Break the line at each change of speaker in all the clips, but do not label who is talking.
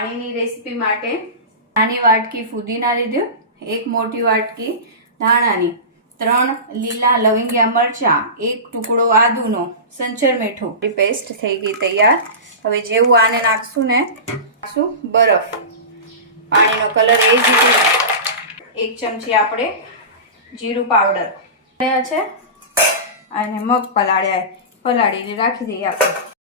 પાણીની રેસીપી માટે નાની વાટકી ફુદીના લીધું, એક મોટી વાટકી ધાણાની, ત્રણ લીલા લવિંગિયા મરચાં, એક ટુકડો આદુનો સંચર મીઠું. પેસ્ટ થઈ ગઈ તૈયાર. હવે જેવું આને નાખશું ને, નાખશું બરફ. પાણીનો કલર એ જ એક ચમચી આપણે જીરું પાવડર છે. અને મગ પલાળ્યા, પલાળીને રાખી દઈએ આપણે.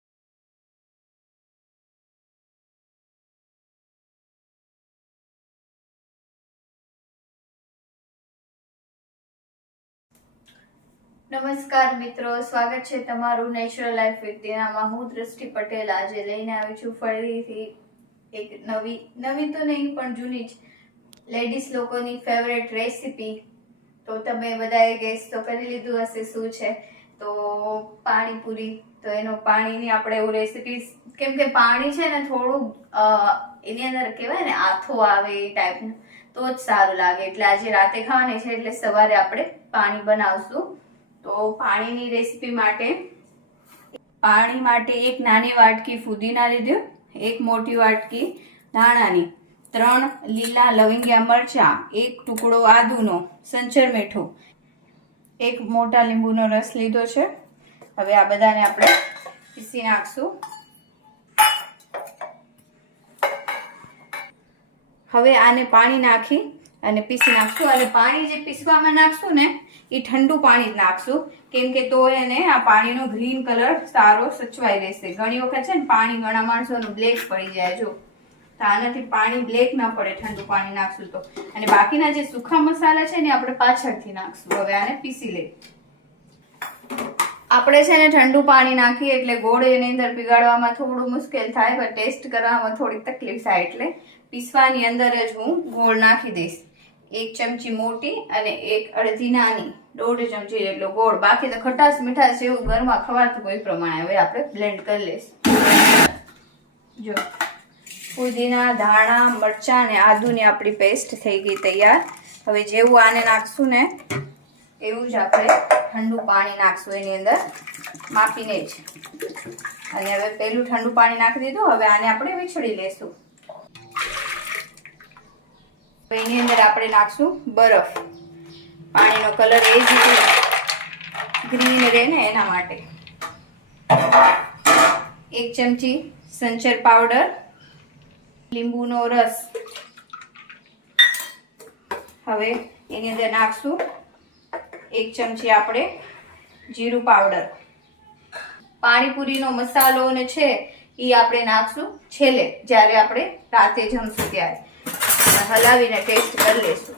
નમસ્કાર મિત્રો, સ્વાગત છે તમારું નેચરલ લાઈફ વિથ હું દ્રષ્ટિ પટેલ આજે લઈને આવી છું. ફરીથી એક નવી નવી તો નહીં, પણ જૂની જ લેડીઝ લોકોની ફેવરેટ રેસીપી તો તમે બધાએ ગેસ તો કરી લીધું હશે શું છે. તો પાણીપુરી, તો એનો પાણીની આપણે એવું રેસીપી કેમ કે પાણી છે ને થોડું એની અંદર કહેવાય ને, આથો આવે એ ટાઈપનું તો જ સારું લાગે. એટલે આજે રાતે ખાવાની છે, એટલે સવારે આપણે પાણી બનાવશું. તો પાણીની રેસીપી માટે પાણી માટે એક નાની વાટકી ફુદીના લીધું, એક મોટી વાટકી ધાણાની, ત્રણ લીલા લવિંગિયા મરચાં, એક ટુકડો આદુનો સંચર મીઠું, એક મોટા લીંબુનો રસ લીધો છે. હવે આ બધાને આપણે પીસી નાખશું. હવે આને પાણી નાખી અને પીસી નાખશું અને પાણી જે પીસવામાં નાખશું ને, એ ઠંડુ પાણી જ નાખશું. કેમ કે તો એને આ પાણીનો ગ્રીન કલર સારો સચવાઈ રહેશે. ઘણી વખત છે ને, પાણી ઘણા માણસોનું બ્લેક પડી જાય. જો, તો આનાથી પાણી બ્લેક ના પડે, ઠંડુ પાણી નાખશું તો. અને બાકીના જે સૂખા મસાલા છે ને આપણે પાછળથી નાખશું. હવે આને પીસી લઈએ. આપણે છે ને, ઠંડુ પાણી નાખીએ એટલે ગોળ એની અંદર પીગાડવામાં થોડું મુશ્કેલ થાય, પણ ટેસ્ટ કરવામાં થોડીક તકલીફ થાય એટલે પીસવાની અંદર જ હું ગોળ નાખી દઈશ. એક ચમચી મોટી અને એક અડધી નાની. દોઢ ચમચી જેટલો ગોળ. બાકી તો ખટાશ મીઠાશ જેવું ઘરમાં ખવાતું કોઈ પ્રમાણે હવે આપણે બ્લેન્ડ કરી લઈશું. જો પુદીના ધાણા, મરચાં અને આદુની આપણી પેસ્ટ થઈ ગઈ તૈયાર. હવે જેવું આને નાખશું ને, એવું જ આપણે ઠંડુ પાણી નાખશું એની અંદર. માપીને જ. અને હવે પહેલું ઠંડુ પાણી નાખી દીધું, હવે આને આપણે વીછળી લેશું. એની અંદર આપણે નાખશું બરફ. પાણીનો કલર એ જ ગ્રીન રહે ને એના માટે. એક ચમચી સંચર પાવડર, લીંબુનો રસ. હવે એની અંદર નાખશું એક ચમચી આપણે જીરું પાવડર. પાણીપુરીનો મસાલો છે, એ આપણે નાખશું છેલ્લે, જ્યારે આપણે રાતે જમશું ત્યારે. હલાવીને ટેસ્ટ કરી લઈશું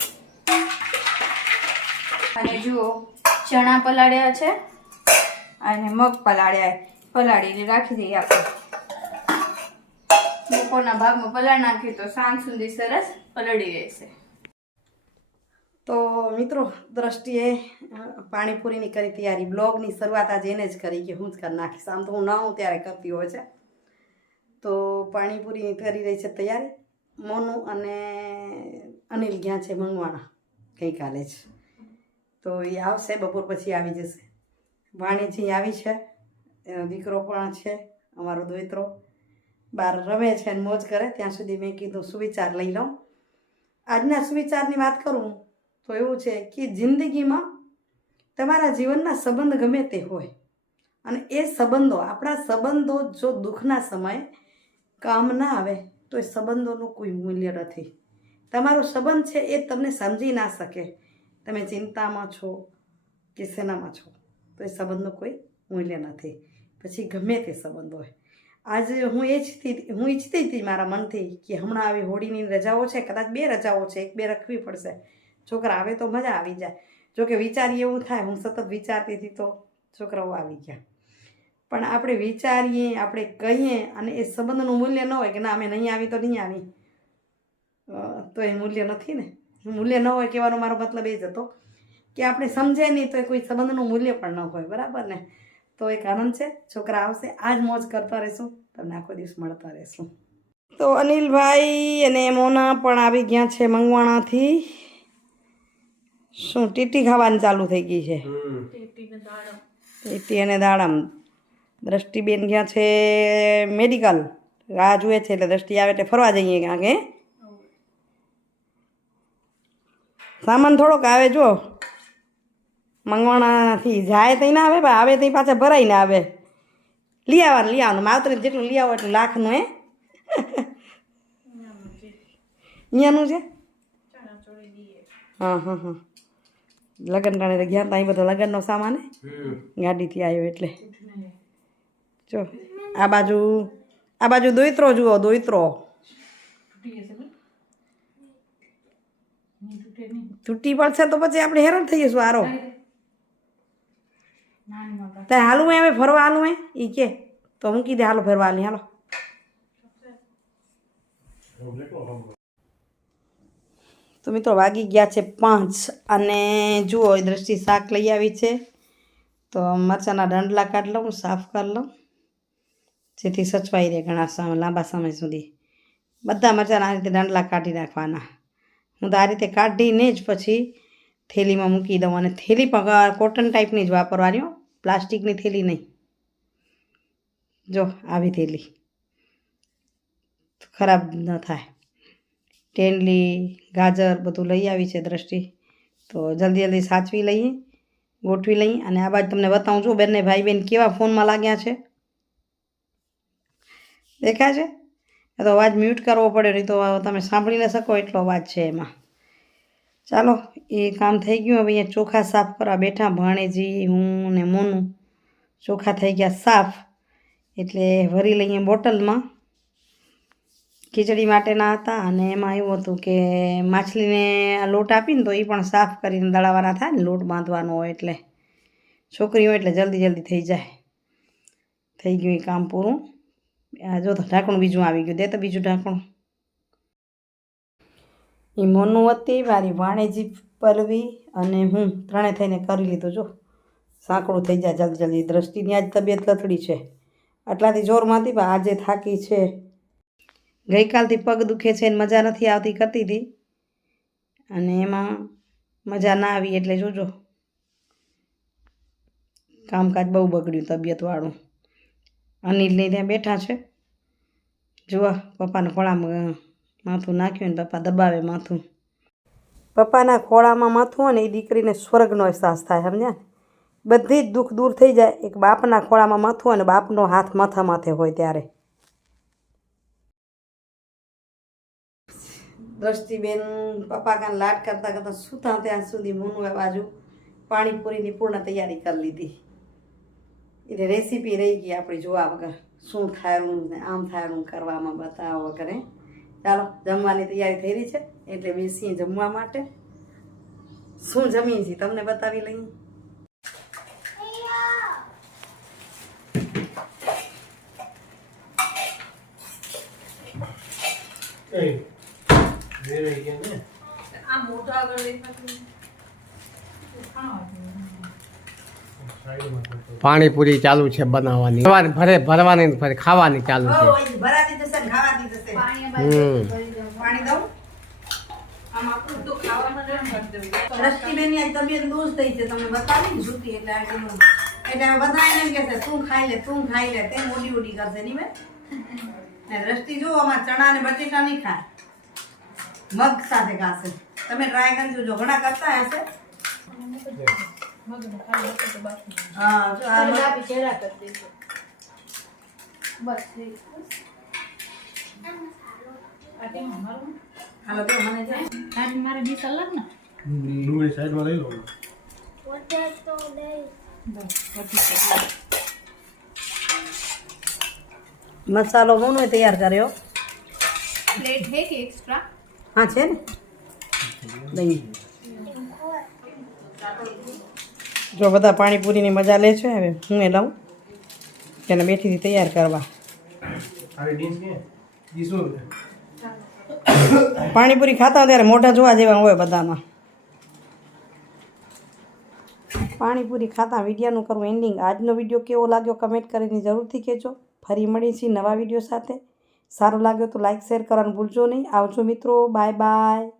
અને જુઓ, ચણા પલાળ્યા છે અને મગ પલાળ્યા પલાળીને રાખી દઈએ આપણે. બપોરના ભાગમાં પલાળ નાખીએ તો સાંજ સુધી સરસ પલળી રહેશે.
તો મિત્રો, દ્રષ્ટિએ પાણીપુરીની કરી તૈયારી. બ્લોગની શરૂઆત આજે એને જ કરી કે હું જ કરી નાખીશ. આમ તો હું ન હું ત્યારે કરતી હોય છે. તો પાણીપુરીની કરી રહી છે તૈયારી. મોનું અને અનિલ ગયા છે મંગવાણા ગઈકાલે જ. તો એ આવશે, બપોર પછી આવી જશે. વાણીજી આવી છે દીકરો પણ છે, અમારો દોઈત્રો બહાર રમે છે અને મોજ કરે, ત્યાં સુધી મેં કીધું સુવિચાર લઈ લઉં. આજના સુવિચારની વાત કરું તો એવું છે કે જિંદગીમાં તમારા જીવનના સંબંધ ગમે તે હોય, અને એ સંબંધો, આપણા સંબંધો જો દુઃખના સમયે કામ ના આવે તો એ સંબંધોનું કોઈ મૂલ્ય નથી. તમારો સંબંધ છે એ તમને સમજી ના શકે. તમે ચિંતામાં છો કે શેનામાં છો, તો એ સંબંધનું કોઈ મૂલ્ય નથી. પછી ગમે તે સંબંધ હોય. આજે હું એ ઈચ્છતી હું ઈચ્છતી હતી મારા મનથી કે હમણાં આવી હોળીની રજાઓ છે, કદાચ બે રજાઓ છે, એક બે રખવી પડશે. છોકરા આવે તો મજા આવી જાય. જોકે વિચારી એવું થાય, હું સતત વિચારતી હતી તો છોકરાઓ આવી ગયા. પણ આપણે વિચારીએ આપણે કહીએ અને એ સંબંધનું મૂલ્ય ન હોય કે ના અમે નહીં આવી તો નહીં આવી. તો એ મૂલ્ય નથી ને. મૂલ્ય ન હોય કહેવાનો મારો મતલબ એ જ હતો કે આપણે સમજે નહીં તો એ કોઈ સંબંધનું મૂલ્ય પણ ન હોય બરાબર ને? તો એક આનંદ છે છોકરા આવશે આજ મોજ કરતા રહેશું તમને આખો દિવસ મળતા રહેશું. તો અનિલભાઈ અને મોના પણ આવી ગયા છે મંગવાણાથી. શું ટીટી ખાવાની ચાલુ થઈ ગઈ છે? ટીટી અને દાડમ. દ્રષ્ટિબેન ગયા છે મેડિકલ. રાહ જુએ છે એટલે દ્રષ્ટિ આવે એટલે ફરવા જઈએ ક્યાંક કે સામાન થોડોક આવે જો. મંગવાણાથી જાય તઈ ના આવે આવે તઈ પાછા ભરાઈને આવે. લઈ આવવાનું લઈ આવવાનું. માવતરી જેટલું લઈ આવો એટલું લાખનું હે? અહીંયાનું છે? હા હા હા. લગ્ન ટાણે તો ગયા અહીં બધો લગ્નનો સામાન હે? ગાડીથી આવ્યો એટલે. જો, આ બાજુ આ બાજુ દોઈત્રો જુઓ દોઈત્રો તૂટી પડશે તો પછી આપણે હેરાન થઈ જઈશું આરો ત્યાં હાલું હવે ફરવા હાલું હે? એ કે, તો મૂકી દે હાલો ફરવા હાલી હાલો. તો મિત્રો વાગી ગયા છે પાંચ અને જુઓ દ્રષ્ટિ શાક લઈ આવી છે. તો મરચાંના ડંડલા કાઢી લઉં, સાફ કરી લઉં. જેથી સચવાઈ રહે ઘણા સમય, લાંબા સમય સુધી. બધા મરચાંના આ રીતે દાંડલા કાઢી નાખવાના. હું તો આ રીતે કાઢીને જ પછી થેલીમાં મૂકી દઉં અને થેલી પણ કોટન ટાઈપની જ વાપરવાની પ્લાસ્ટિકની થેલી નહીં. જો, આવી થેલી. ખરાબ ન થાય. ટેન્ડલી, ગાજર બધું લઈ આવી છે દ્રષ્ટિ. તો જલ્દી જલ્દી સાચવી લઈએ, ગોઠવી લઈએ અને આ બાજુ તમને બતાવું છું. બંને ભાઈ બહેન કેવા ફોનમાં લાગ્યા છે. દેખાય છે? એ તો અવાજ મ્યુટ કરવો પડે, નહીં તો તમે સાંભળી ન શકો એટલો અવાજ છે એમાં. ચાલો, એ કામ થઈ ગયું. હવે અહીંયા ચોખા સાફ કરવા બેઠા. ભાણેજી, હું ને મોનું. ચોખા થઈ ગયા સાફ. એટલે ભરી લઈએ બોટલમાં. ખીચડી માટેના હતા અને એમાં એવું હતું કે માછલીને લોટ આપીને તો એ પણ સાફ કરીને દળાવવાના થાય ને, લોટ બાંધવાનો હોય એટલે. છોકરી હોય એટલે જલ્દી જલ્દી થઈ જાય. થઈ ગયું એ કામ પૂરું. આ જો તો ઢાંકણું બીજું આવી ગયું. દે તો બીજું ઢાંકણું. એ મોનું હતી, મારી ભાણેજી પલવી અને હું ત્રણે થઈને કરી લીધું. જો, સાંકડું થઈ જાય જલ્દી જલ્દી. દ્રષ્ટિની આજ તબિયત લથડી છે. આટલાથી જોરમાં હતી, પણ આજે થાકી છે. ગઈકાલથી પગ દુખે છે ને મજા નથી આવતી કરતી હતી. અને એમાં મજા ના આવી એટલે જોજો. કામકાજ બહુ બગડ્યું તબિયતવાળું. અનિલને ત્યાં બેઠા છે. જુઓ, પપ્પાના ખોળામાં માથું નાખ્યું ને પપ્પા દબાવે માથું. પપ્પાના ખોળામાં માથું હોય ને, એ દીકરીને સ્વર્ગનો અહેસાસ થાય, સમજ્યા બધી જ દુઃખ દૂર થઈ જાય. એક બાપના ખોળામાં માથું હોય ને, બાપનો હાથ માથા માથે હોય ત્યારે. દ્રષ્ટિબેન પપ્પા કાન લાડ કરતાં કરતાં સુતા ત્યાં સુધી મુનુ બાજુ પાણીપુરીની પૂર્ણ તૈયારી કરી લીધી. એટલે રેસીપી રહી ગઈ આપણી. જોવા વગર શું થાયરું ને આમ થાયરું કરવામાં બતાવો વગર. ચાલો જમવાની તૈયારી થઈ રહી છે. એટલે બેસીએ જમવા માટે. શું જમીએ છીએ તમને બતાવી લઈએ.
પાણીપુરી ચાલુ છે બનાવવાની. ભરે ભરવાની ભરે ફરી ખાવાની ચાલુ છે.
ને
હમ.
બાજુ ભરી દઉં.
પાણી દઉં? આમ આપણું તો ખાવાનું દ્રષ્ટિબેનની આજ તબિયત લૂઝ થઈ છે તમને બતાવી ને જૂતી એટલે એટલે બધા એને તું ખાઈ લે તું ખાઈ લે. તે મોડી મોડી કરશે નહીં બેન? ને દ્રષ્ટિ જો આમાં ચણા ને બટેટા નહીં ખાય. મગ સાથે ખાશે. તમે ટ્રાય કરી જો ઘણા કરતા હશે.
હાલો મને જાય તારી
મારે ડીશ અલગ ને
ડુંગળી સાઈડમાં
મસાલો મોનો તૈયાર કર્યો.
પ્લેટ હે કે એક્સ્ટ્રા
હા છે ને? દહીં. જો બધા પાણીપુરીની મજા લે છે હવે હું એ લઉં તેને બેઠીથી તૈયાર કરવા. પાણીપુરી ખાતા ત્યારે મોઢા જોવા જેવા હોય બધામાં. પાણીપુરી ખાતા વિડીયાનું કરવું એન્ડિંગ આજનો વીડિયો કેવો લાગ્યો કમેન્ટ કરીને જરૂરથી કહેજો. ફરી મળી છીએ નવા વીડિયો સાથે. સારું લાગ્યો તો લાઇક શેર કરવાનું ભૂલજો નહીં. આવજો મિત્રો. Bye bye